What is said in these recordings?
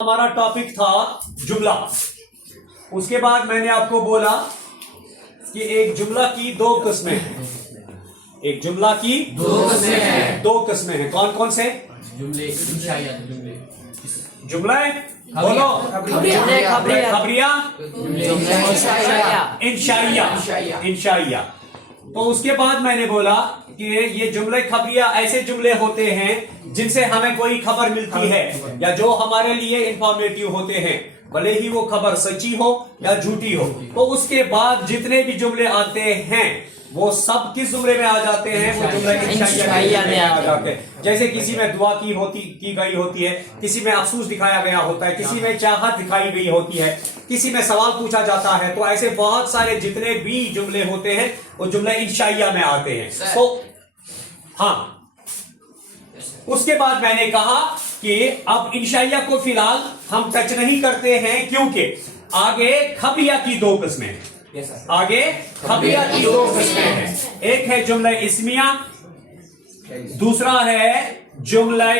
ہمارا ٹاپک تھا جملہ. اس کے بعد میں نے آپ کو بولا کہ ایک جملہ کی دو قسمیں ہیں. ایک جملہ کی دو قسمیں ہیں. کون کون سے جملہ بولو؟ خبریہ، انشائیہ. تو اس کے بعد میں نے بولا کہ یہ جملے خبریہ ایسے جملے ہوتے ہیں جن سے ہمیں کوئی خبر ملتی ہے یا جو ہمارے لیے انفارمیٹیو ہوتے ہیں، بھلے ہی وہ خبر سچی ہو یا جھوٹی ہو. تو اس کے بعد جتنے بھی جملے آتے ہیں وہ سب کس زمرے میں آ جاتے ہیں؟ وہ جملہ انشائیہ میں آ جاتے ہیں. جیسے کسی میں دعا کی گئی ہوتی ہے، کسی میں افسوس دکھایا گیا ہوتا ہے، کسی میں چاہت دکھائی گئی ہوتی ہے، کسی میں سوال پوچھا جاتا ہے. تو ایسے بہت سارے جتنے بھی جملے ہوتے ہیں وہ جملہ انشائیہ میں آتے ہیں. تو ہاں، اس کے بعد میں نے کہا کہ اب انشائیہ کو فی الحال ہم ٹچ نہیں کرتے ہیں کیونکہ آگے خبریہ کی دو قسمیں ہیں. آگے خبریہ کی دو قسمیں ہیں. ایک ہے جملہ اسمیہ، دوسرا ہے جملہ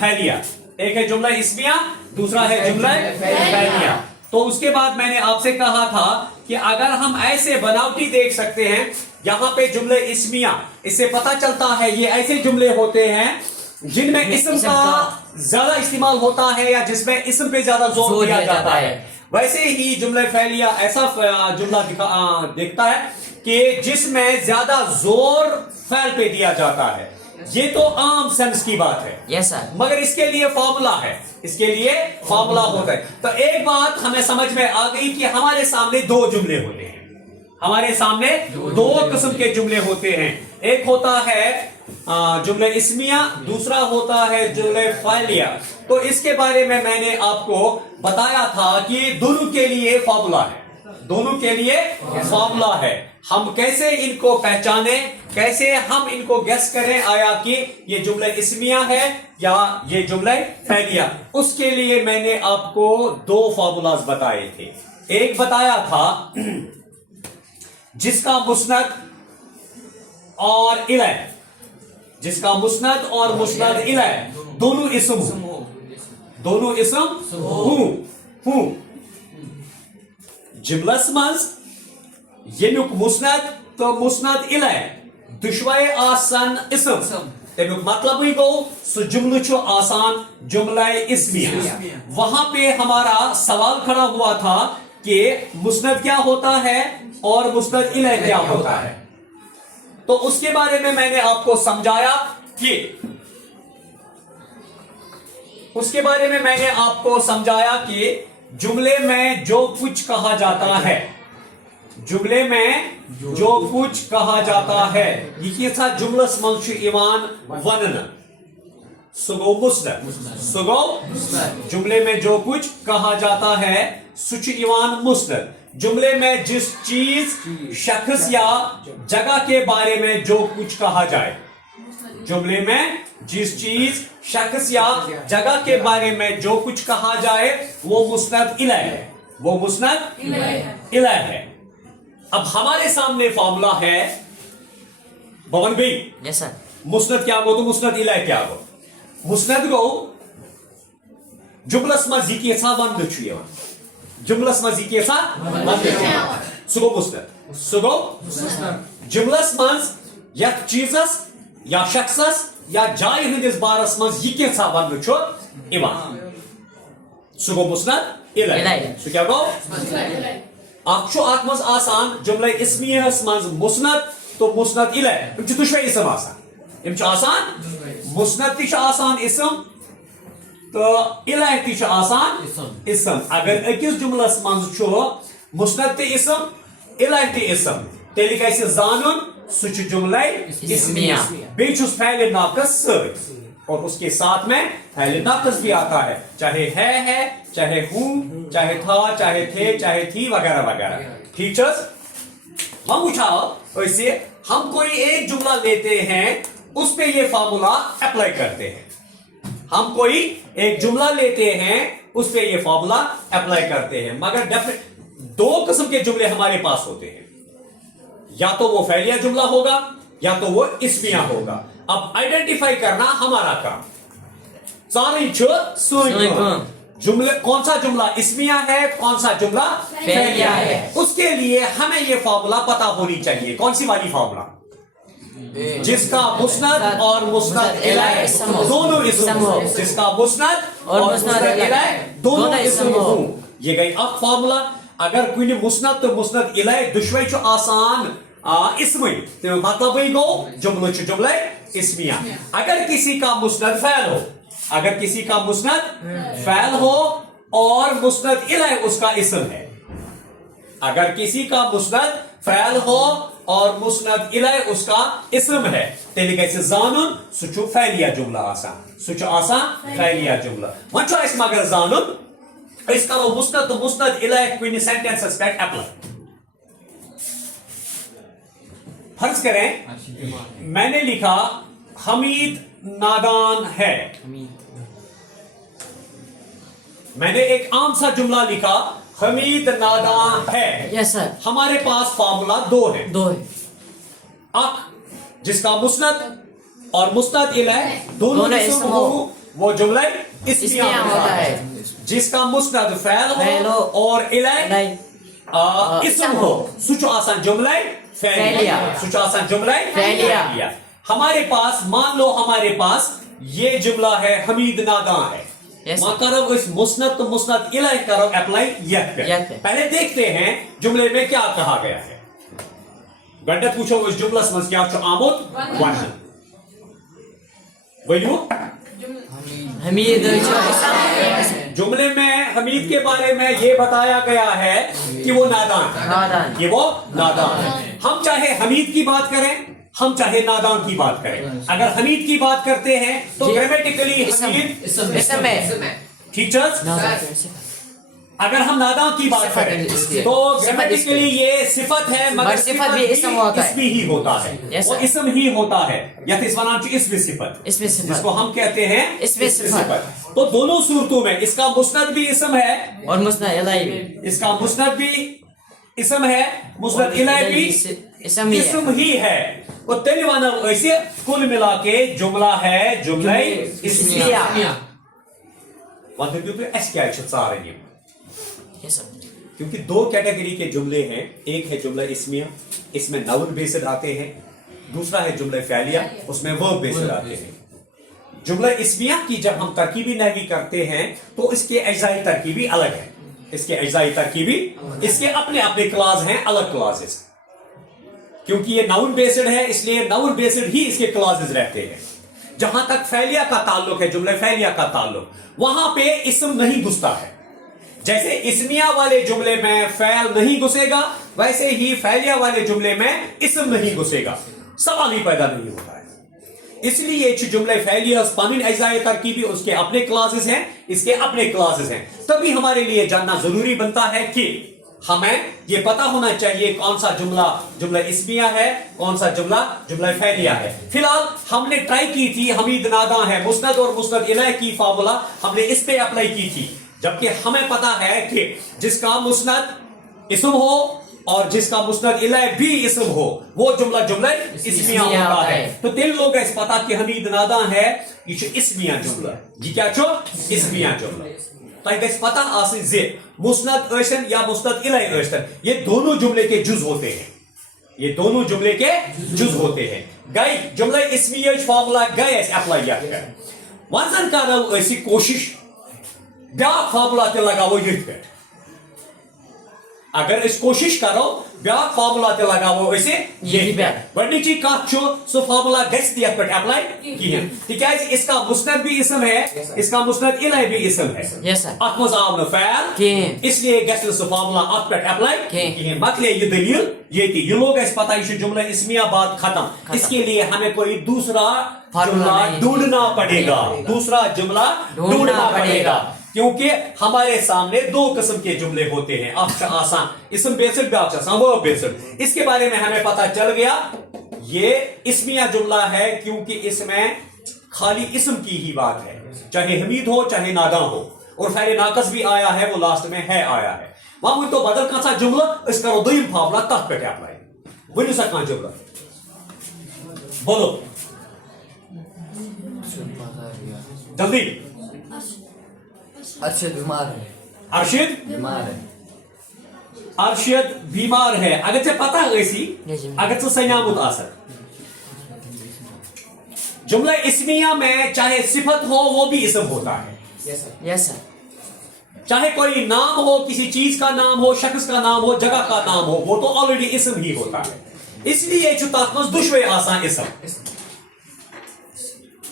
فعلیہ. ایک ہے جملہ اسمیہ، دوسرا ہے جملہ فعلیہ. تو اس کے بعد میں نے آپ سے کہا تھا کہ اگر ہم ایسے بناوٹی دیکھ سکتے ہیں، یہاں پہ جملہ اسمیہ، اس سے پتہ چلتا ہے یہ ایسے جملے ہوتے ہیں جن میں اسم کا زیادہ استعمال ہوتا ہے یا جس میں اسم پہ زیادہ زور دیا جاتا ہے. ویسے ہی جملہ فعلیہ ایسا جملہ دیکھتا ہے کہ جس میں زیادہ زور فعل پہ دیا جاتا ہے. یہ تو عام سینس کی بات ہے، مگر اس کے لیے فارمولا ہے، اس کے لیے فارمولا ہوتا ہے. تو ایک بات ہمیں سمجھ میں آ گئی کہ ہمارے سامنے دو جملے ہوتے ہیں. ہمارے سامنے دو قسم کے جملے ہوتے ہیں. ایک ہوتا ہے جملہ اسمیہ، دوسرا ہوتا ہے جملہ فعلیہ. تو اس کے بارے میں نے آپ کو بتایا تھا کہ دونوں کے لیے فارمولا ہے، دونوں کے لیے فارمولا ہے. ہم کیسے ان کو پہچانے، کیسے ہم ان کو گیس کریں آیا کہ یہ جملہ اسمیہ ہے یا یہ جملہ فعلیہ. اس کے لیے میں نے آپ کو دو فارمولاز بتائے تھے. ایک بتایا تھا جس کا مسند اور الہ، جس کا مسند اور مسند الہ دونوں اسم ہوں، دونوں اسم ہوں. جملس منز یمیک مسند تو مسند الہ دشوے آسان اسم، تمیک مطلب ہی گو سو جملہ چھو آسان جملہ اسمیہ. وہاں پہ ہمارا سوال کھڑا ہوا تھا کہ مسند کیا ہوتا ہے اور مسند الہ کیا ہوتا ہے. تو اس کے بارے میں نے آپ کو سمجھایا کہ جملے میں جو کچھ کہا جاتا ہے، جملے میں جو کچھ کہا جاتا ہے یہ تھا جملس منچ ایوان ونن سگو مسند، سگو جملے میں جو کچھ کہا جاتا ہے سچ ایوان مسند. جملے میں جس چیز، شخص یا جگہ کے بارے میں جو کچھ کہا جائے، جملے میں جس چیز، شخص یا جگہ کے بارے میں جو کچھ کہا جائے وہ مسند الہ ہے، وہ مسند الہ ہے. اب ہمارے سامنے فارمولا ہے بون بھائی، مسند کیا گو تو مسند الہ کیا گو؟ مسند گو جملس مز یہ کیسا ونڈ چھو یوان، جملس مز یہ کیسا ونڈ چھو یوان، سو گو مسند. سو گو جملس مز یک چیزس یا شخصس یا جائے ہندس بارس مز یہ کیسا ونڈ چھو یوان، سو گو مسند الہ. سو کیا گو اخ ات مز آسان جملہ اسمیہ مز مسند تو مسند الہ ام دشوے اسم آسان، ام آسان مسند تہ آسان اسم تو الہ تہ آسان اسم. اگر اکس جملس مز مسند تہ اسم الہ تہ اسم تیل گژھِ زانن سہ چھ جملہ اسمیہ. بیٚیہِ چھُس فعل ناقص سۭتۍ اور اس کے ساتھ میں فعل ناقص بھی آتا ہے، چاہے ہے، چاہے ہوں، چاہے تھا، چاہے تھے، چاہے تھی، وغیرہ وغیرہ. ٹھیک چھس؟ ہم اٹھاؤ ایسے ہم کوئی ایک جملہ لیتے ہیں، اس پہ یہ فارمولا اپلائی کرتے ہیں. ہم کوئی ایک جملہ لیتے ہیں، اس پہ یہ فارمولا اپلائی کرتے ہیں. مگر دو قسم کے جملے ہمارے پاس ہوتے ہیں، یا تو وہ فعلیہ جملہ ہوگا یا تو وہ اسمیہ ہوگا. اب آئیڈینٹیفائی کرنا ہمارا کام. सारी जुमले कौन सा जुमला इस्मिया है, कौन सा जुमला फेलिया है। उसके लिए हमें ये फॉर्मूला पता होनी चाहिए। कौन सी वाली फॉर्मूला? जिसका मुस्नद और मुस्नद इलैह दोनों इस्म हो, जिसका मुस्नद और मुस्नद इलैह दोनों इस्म हो। ये गई अब फॉर्मूला। अगर कोई मुस्नद तो मुस्नद इलैह दुश्मन चो आसान इस्म तो मतलब ही गो जुमलो चो जुमले इस्मिया। अगर किसी का मुस्नद फैल हो, अगर किसी का मुस्नद फैल हो और मुस्नद इलैह उसका इस्म है, अगर किसी का मुस्नद फैल हो और मुस्नद इलैह उसका इस्म है, तेल कैसे जानून सुचु फैलिया जुमला आसान, सुचु आसान फैलिया जुमला वचो इस मगर जानून इस करो मुस्नद तो मुस्नद इलैह कोई सेंटेंस एस्पेक्ट अप्लाई। फर्ज करें मैंने लिखा हमीद नादान है, मैंने एक आम सा जुमला लिखा हमीद नादान है। Yes sir. हमारे पास फॉर्मूला दो है। अक जिसका मुस्नद और मुस्नद इलैह दोनों इस्म हो वो जुमला इस्मिया होता है। जिसका मुस्नद फैल हो और इलैह इस्म हो सुचो आसान जुमला फैलिया, सुचो आसान जुमला फैलिया। हमारे पास मान लो हमारे पास ये जुमला है हमीद नादान है। करो इस मुस्नद तो मुस्नद इलैह करो अप्लाई यह पे। पहले देखते हैं जुमले में क्या कहा गया है। गंडे पूछो इस जुमलस में क्या आमुद वन वयू हमीद जुमले में हमीद के बारे में ये बताया गया है कि वो नादान, कि वो नादान है। हम चाहे हमीद की बात करें, हम चाहे नादान की बात करें, अगर हमीद की बात करते हैं तो ग्रामेटिकली हमीद ठीक है। अगर हम नादान की बात करें तो ग्रामेटिकली ये सिफत है मगर सिफत भी इसमें ही होता है, वो इसम ही होता है या इसमें सिफत जिसको हम कहते हैं इसमें सिफत। तो दोनों सूरतों में इसका मुस्नद भी इसम है और मुस्नद इलैह भी, इसका मुस्नद भी इसम है, मुस्नद इलैह भी इसम ही है। वो तेलवाना ऐसे कुल मिला के जुमला है जुमला इस्मिया। क्योंकि दो कैटेगरी के जुमले हैं, एक है जुमला इस्मिया, इसमें नाउन बेस्ड आते हैं, दूसरा है जुमला फैलिया, उसमें वर्ब बेस्ड आते हैं। जुमला इस्मिया की जब हम तरकीबी नहवी करते हैं तो इसके अज्जाई तरकीबी अलग है, इसके अज्जाई तरकीबी इसके अपने अपने क्लास हैं, अलग क्लासेस। क्योंकि ये नाउन बेस्ड है इसलिए नाउन बेस्ड ही इसके क्लासेस रहते हैं। जहां तक फैलिया का ताल्लुक है, जुमला फैलिया का ताल्लुक, वहां पे इस्म नहीं घुसता है। जैसे इस्मिया वाले जुमले में फैल नहीं घुसेगा वैसे ही फैलिया वाले जुमले में इस्म नहीं घुसेगा, सवाल ही पैदा नहीं होता है। इसलिए जुमले फैलिया पामिन अज्जाए तरकीबी उसके अपने क्लासेस हैं, इसके अपने क्लासेस हैं। तभी हमारे लिए जानना जरूरी बनता है कि हमें ये पता होना चाहिए कौन सा जुमला जुमला इस्मिया है, कौन सा जुमला जुमला फैलिया है। फिलहाल हमने ट्राई की थी हमीद नादा है, मुस्नद और मुस्नद इलैह की फार्मूला हमने इस पे अप्लाई की थी, जबकि हमें पता है कि जिसका मुस्नद इस्म हो और जिसका मुस्नद इलैह भी इस्म हो वो जुमला जुमला इस्मिया होता है। तो तीन लोग इस पता कि हमीद नादा है ये इस्मिया जुमला, ये क्या चो इस्मिया जुमला। पता आसिन जे मुस्नद ऐसन या मुस्नद इलैह ऐसन ये दोनों जुमले के जुज होते हैं, ये दोनों जुमले के जुज होते हैं। गई जुमला इस्मिया फार्मूला गए ऐसे अप्लाई किया वजन करो ऐसी कोशिश ब्या फार्मूला ते लगाओ ये पे। अगर इस कोशिश करो ब्या फार्मूला ते लगाओ ऐसे यही पे गडनीची कथ छु सो फार्मूला गस दिया पे अप्लाई किया तिकाज इसका मुस्नद भी इस्म है, इसका मुस्नद इलैह भी इस्म है। Yes sir. अतमज आव न फैल इसलिए गस सो फार्मूला अत पे अप्लाई किया। मतलब ये दलील ये थी, ये लोग इस पता ये जुमला इस्मिया बात खत्म। इसके लिए हमें कोई दूसरा जुमला ढूंढना पड़ेगा, दूसरा जुमला ढूंढना पड़ेगा, क्योंकि हमारे सामने दो किस्म के जुमले होते हैं, आसान इस्म बेस्ड आसान वर्ब बेस्ड। इसके बारे में हमें पता चल गया ये इस्मिया जुमला है क्योंकि इसमें खाली इस्म की ही बात है, चाहे हमीद हो चाहे नादा हो, और फैल नाकस भी आया है वो लास्ट में है आया है। वहां तो बदल का सा जुमला इस करो दो फार्मूला तक पे अप्लाई बोलो सा कहां जुमला बोलो जल्दी अरशद बीमार है अरशद बीमार है अरशद बीमार है अगर चे पता ऐसी अगर चे सन्यामुत आसर जुमला इस्मिया में चाहे सिफत हो वो भी इसम होता है यस सर चाहे कोई नाम हो किसी चीज का नाम हो शख्स का नाम हो जगह का नाम हो वो तो ऑलरेडी इसम ही होता है इसलिए जो तत्मस दुश्वे आसान इसम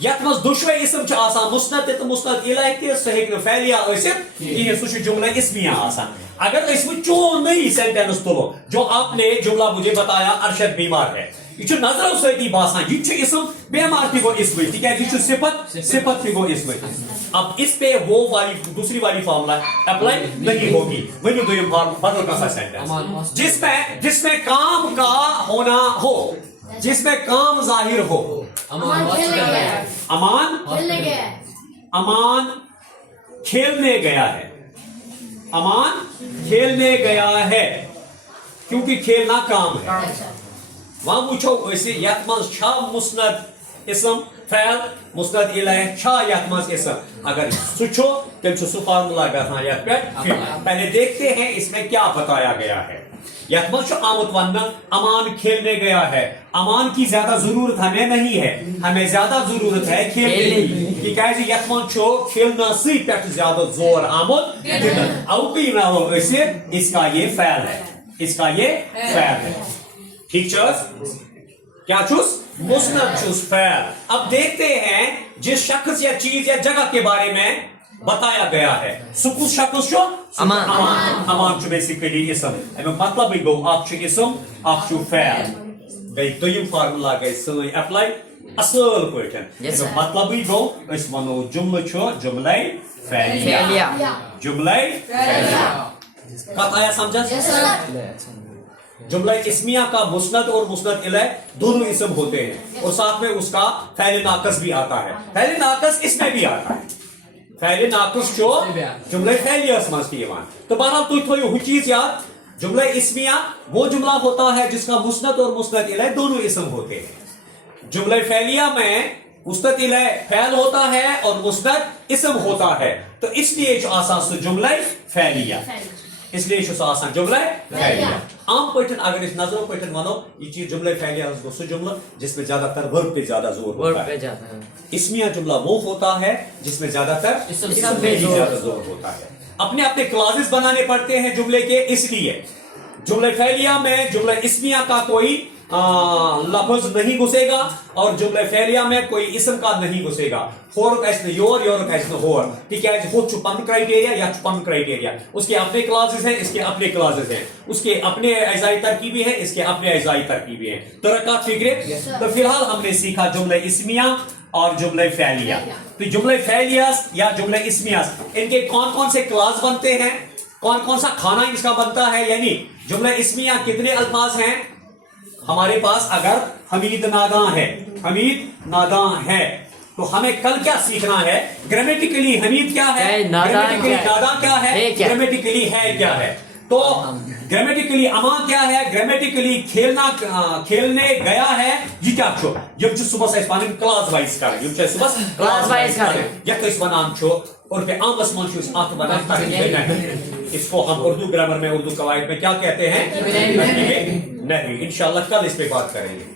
यत्मस दुश्वे इसम च आसान मुस्नद तो मुस्नद इलाह के सही फैलिया ऐसे ये सुश जुमला इस्मिया आसान अगर इसमें चो नई सेंटेंस तुलो जो आपने जुमला मुझे बताया अरशद बीमार है ये नजर सती बासान ये इसम बेमार थी गो इसमें ठीक है ये सिफत थी गो इसमें अब इस पे वो वाली दूसरी वाली फॉर्मूला अप्लाई नहीं होगी वही दो बदल का सेंटेंस जिसमें काम का होना हो जिसमें काम जाहिर हो अमान अमान खेलने गया है अमान खेलने गया है क्योंकि खेलना काम है वहां पूछो वैसे यत्मज छा मुस्नद इसम फैल मुस्नद इलाह छा यत्मज इसम अगर सुचो तो सु फार्मूला करना या पहले देखते हैं इसमें क्या बताया गया है यत्मज आमद वन्न अमान खेलने गया है अमान की ज्यादा जरूरत हमें नहीं है हमें ज्यादा जरूरत है खेलने की तिकाज यत्मज छो खेलना सी पे ज्यादा जोर आमद औकी ना हो वैसे इसका ये फैल है ठीक चूस क्या चूस मुस्नद चूस फैल अब देखते हैं जिस शख्स या चीज या जगह के बारे में बताया गया है सुकुस शख्स जो अमान चु बेसिकली इसम एवं मतलब ही गो आप चु इसम आप चु फैल गई दोयम फार्मूला गई सही अप्लाई असल पॉइंट मतलब ही गो इस वनो जुमला छो जुमला फैलिया जुमला फैलिया कत आया समझा जुमला इस्मिया का मुस्नद और मुस्नद इलैह दोनों इसम होते हैं और साथ में उसका फैल नाकस भी आता है फैल नाकस इसमें भी आता है फैल नाकस जो जुमला फैलिया समझ की ईमान तो बहरहाल तो थोड़ी हुई चीज याद जुमला इस्मिया वो जुमला होता है जिसका मुस्नद और मुस्नद इलैह दोनों इसम होते हैं जुमला फैलिया में मुस्नद इलैह फैल होता है और मुस्नद इसम होता है तो इसलिए जो आसान जुमला फैलिया इसलिए आसान जुमला फैलिया आम पैटर्न अगर इस नजरों पैटर्न मानो ये चीज जुमला फैलिया सो जुमला जिसमें ज्यादातर वर्ब पे ज्यादा जोर होता है इस्मिया जुमला वो होता है जिसमें ज्यादातर इसम पे ज्यादा जोर होता है अपने अपने क्लॉजेस बनाने पड़ते हैं जुमले के इसलिए जुमला फैलिया में जुमला इस्मिया का कोई लफ्ज नहीं घुसेगा और जुमला फैलिया में कोई इसम का नहीं घुसेगा होर कैसे योर कैसे होर ठीक है हो चुपन क्राइटेरिया या चुपन क्राइटेरिया उसके अपने क्लासेस हैं इसके अपने क्लासेस हैं उसके अपने अजाई तरकीबी हैं इसके अपने अजाई तरकीबी हैं तरक्का फिक्रे तो फिलहाल हमने सीखा जुमला इस्मिया और जुमला फैलिया तो जुमला फैलियास या जुमला इस्मियास इनके कौन कौन से क्लास बनते हैं कौन कौन सा खाना इसका बनता है यानी जुमला इस्मिया कितने अल्फाज हैं हमारे पास अगर हमीद नादां है तो हमें कल क्या सीखना है ग्रामेटिकली हमीद क्या है ग्रामेटिकली नादां क्या है ग्रामेटिकली है क्या है तो ग्रामेटिकली अमा क्या है ग्रामेटिकली खेलने गया है ये क्या छो ये सुबह से क्लास वाइज कर सुबह क्लास वाइज कर या तो इस बनाम छो और पे आमस मंशु इस आंख बनाता है इसको हम उर्दू ग्रामर में उर्दू कवायद में क्या कहते हैं नहीं इंशाल्लाह कल इस पे बात करेंगे